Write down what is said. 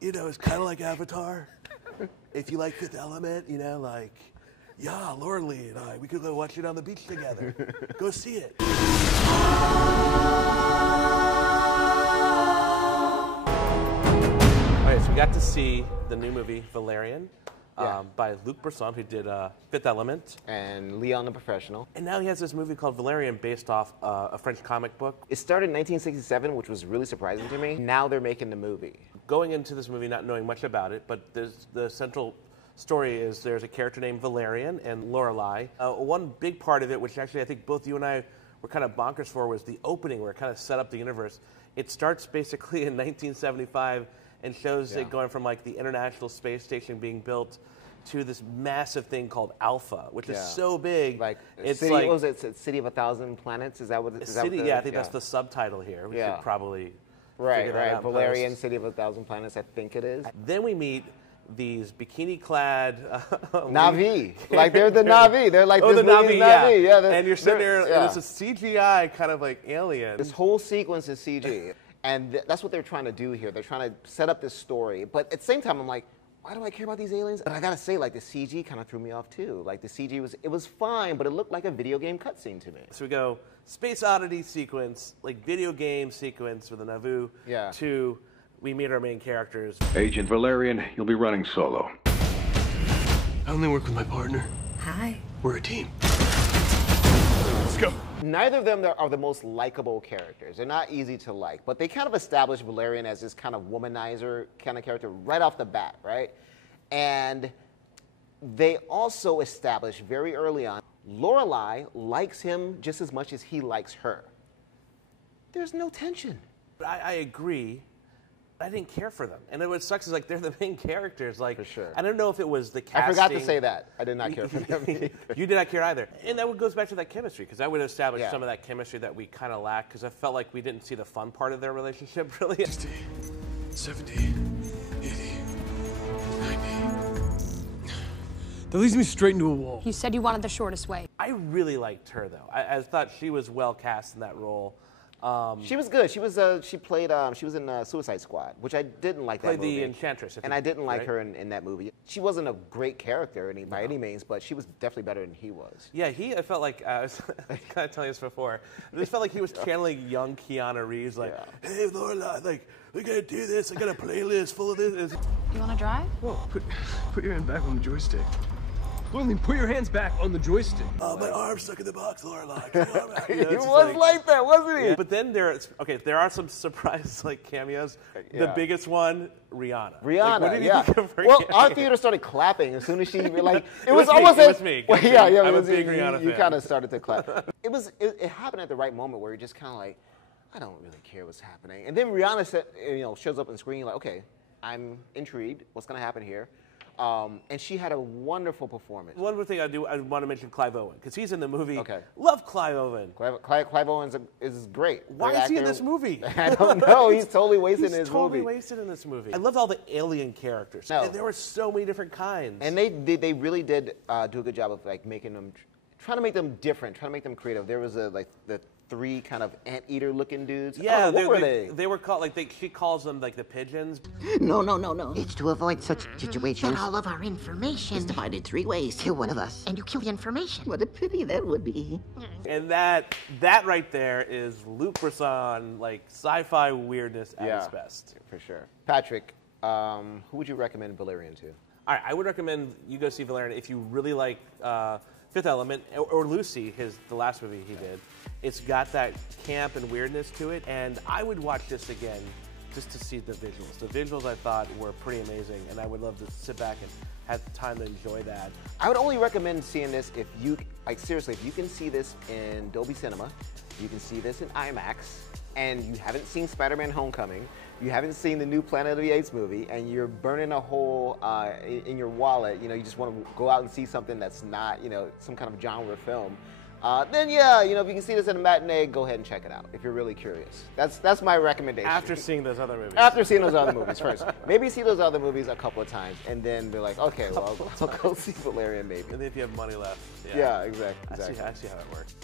you know, it's kind of like Avatar. If you like Fifth Element, you know, like, yeah, Laura Lee and I, we could go watch it on the beach together. Go see it. All right, so we got to see the new movie, Valerian, by Luc Besson, who did Fifth Element. And Leon the Professional. And now he has this movie called Valerian based off a French comic book. It started in 1967, which was really surprising to me. Now they're making the movie. Going into this movie not knowing much about it, but the central story is there's a character named Valerian and Lorelei. One big part of it, which actually I think both you and I were kind of bonkers for, was the opening where it kind of set up the universe. It starts basically in 1975 and shows it going from like the International Space Station being built to this massive thing called Alpha, which is so big. Like it's city, like what was it? City of 1,000 Planets? Is that what? Is city? That Yeah, I think that's the subtitle here. We should probably right. out Valerian, City of 1,000 Planets. I think it is. Then we meet these bikini-clad Na'vi. Like they're the Na'vi. They're like the Na'vi, Na'vi. Yeah, and you're sitting there, and it's a CGI kind of like alien. This whole sequence is CG. And that's what they're trying to do here. They're trying to set up this story. But at the same time, I'm like, why do I care about these aliens? But I gotta say, like, the CG kind of threw me off too. Like, the CG was fine, but it looked like a video game cutscene to me. So we go Space Oddity sequence, like video game sequence with the Nauvoo, to we meet our main characters. Agent Valerian, you'll be running solo. I only work with my partner. Hi. We're a team. Let's go. Neither of them are the most likable characters. They're not easy to like, but they kind of establish Valerian as this kind of womanizer kind of character right off the bat, right? And they also establish very early on, Lorelei likes him just as much as he likes her. There's no tension. I agree. I didn't care for them. And what sucks is like they're the main characters. Like, for sure. I don't know if it was the casting. I forgot to say that. I did not care for them either. You did not care either. And that goes back to that chemistry, because that would establish some of that chemistry that we kind of lacked, because I felt like we didn't see the fun part of their relationship really. 60, 70, 80, 90. That leads me straight into a wall. You said you wanted the shortest way. I really liked her, though. I thought she was well cast in that role. She was good. She was in Suicide Squad, which I didn't like that movie. Played the Enchantress. And I didn't like her in that movie. She wasn't a great character by any means, but she was definitely better than he was. Yeah, I felt like, I was kind of telling you this before, I just felt like he was channeling young Keanu Reeves, like, hey, Lorelai, like, we gotta do this, I got a playlist full of this. You wanna drive? Whoa, put your hand back on the joystick. Literally, put your hands back on the joystick. My arm's stuck in the box, Lorelai. He was like that, wasn't he? Yeah. But then there are some surprise cameos. The biggest one, Rihanna. Rihanna, like, what did you think of her well, cameo? our theater started clapping as soon as she it was almost me. It was me. Well, yeah, I'm a big Rihanna fan. You kind of started to clap. It happened at the right moment where you're just kind of like, I don't really care what's happening. And then Rihanna shows up on screen, like, okay, I'm intrigued. What's gonna happen here? And she had a wonderful performance. One more thing I want to mention Clive Owen, because he's in the movie. Okay. Love Clive Owen. Clive Owen is great. Why is he in this movie? I don't know. He's totally wasted in his movie. He's totally wasted in this movie. I loved all the alien characters. And there were so many different kinds. And they really did do a good job of like making them, trying to make them different, trying to make them creative. There was the 3 kind of anteater looking dudes. Yeah, what were they? They were called she calls them like the pigeons. No. It's to avoid such situations. But all of our information is divided 3 ways. Kill one of us. And you kill the information. What a pity that would be. And that right there is Luc Besson, like sci-fi weirdness at its best. For sure. Patrick, who would you recommend Valerian to? All right, I would recommend you go see Valerian if you really like Fifth Element or Lucy, the last movie he did. It's got that camp and weirdness to it, and I would watch this again just to see the visuals. The visuals I thought were pretty amazing, and I would love to sit back and have time to enjoy that. I would only recommend seeing this if you, seriously, if you can see this in Dolby Cinema, you can see this in IMAX, and you haven't seen Spider-Man Homecoming, you haven't seen the new Planet of the Apes movie, and you're burning a hole in your wallet, you just want to go out and see something that's not, some kind of genre film, then yeah, if you can see this in a matinee, go ahead and check it out if you're really curious. That's my recommendation. After seeing those other movies. After seeing those other movies first. Maybe see those other movies a couple of times and then be like, okay, well, I'll go see Valerian maybe. And if you have money left. Yeah, exactly. I see how it works.